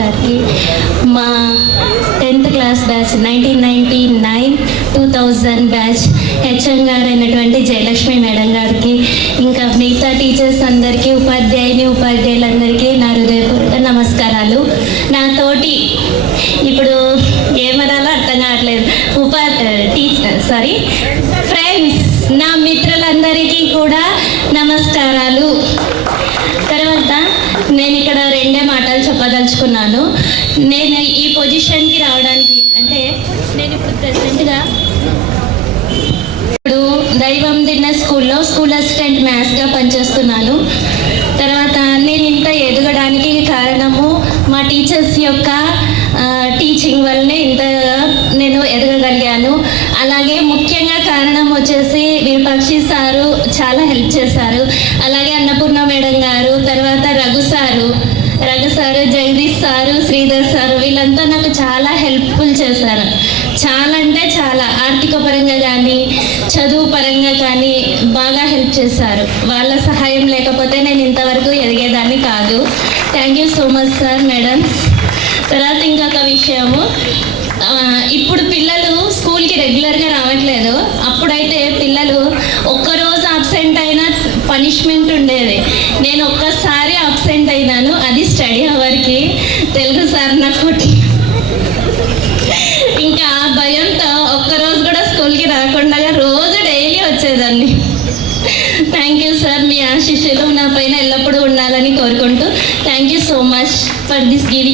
గారికి, మా 10th class batch 1999-2000 batch HM గారు అయినటువంటి జయలక్ష్మి మేడం గారికి, ఇంకా మిగతా టీచర్స్ అందరికీ, ఉపాధ్యాయులందరికీ నా హృదయపూర్వక నమస్కారాలు. నా తోటి ఇప్పుడు ఏమనాలో అర్థం కావట్లేదు, ఫ్రెండ్స్, నా మిత్రులందరికీ కూడా నమస్కారాలు. తర్వాత నేను ఇక్కడ 2 మాటలు చెప్పదలుచుకున్నాను. నేను ఈ పొజిషన్కి రావడానికి అంటే నేను ఇప్పుడు ప్రెసెంట్గా దైవం దిన్న స్కూల్లో స్కూల్ అసిస్టెంట్ మ్యాథ్స్గా పనిచేస్తున్నాను. తర్వాత నేను ఇంత ఎదగడానికి కారణము మా టీచర్స్ యొక్క టీచింగ్ వల్లనే ఇంత నేను ఎదగగలిగాను. అలాగే ముఖ్యంగా కారణం వచ్చేసి విరూపాక్షి సారు చాలా హెల్ప్ చేశారు. అలాగే అన్నపూర్ణ మేడం గారు, తర్వాత Raghu sir, Jagadish sir, Sridhar sir, వీళ్ళంతా నాకు చాలా హెల్ప్ఫుల్ చేశారు. చాలా అంటే చాలా, ఆర్థిక పరంగా కానీ చదువు పరంగా కానీ బాగా హెల్ప్ చేశారు. వాళ్ళ సహాయం లేకపోతే నేను ఇంతవరకు ఎదిగేదాన్ని కాదు. Thank you so much sir, madams. తర్వాత ఇంకొక విషయము, ఇప్పుడు పిల్లలు స్కూల్కి రెగ్యులర్గా రావట్లేదు. అప్పుడైతే పిల్లలు ఒక్కరోజు అబ్సెంట్ అయినా పనిష్మెంట్ ఉండేది. నేను ఒక్కసారి అబ్సెంట్ అయినాను, అది స్టడీ అవర్కి. తెలుగు సార్ నాకు ఇంకా ఆ భయంతో ఒక్కరోజు కూడా స్కూల్కి రాకుండా రోజు డైలీ వచ్చేదాన్ని. థ్యాంక్ యూ సార్, మీ ఆశీస్సులు నా పైన ఎల్లప్పుడూ ఉండాలని కోరుకుంటూ thank you so much for this giving.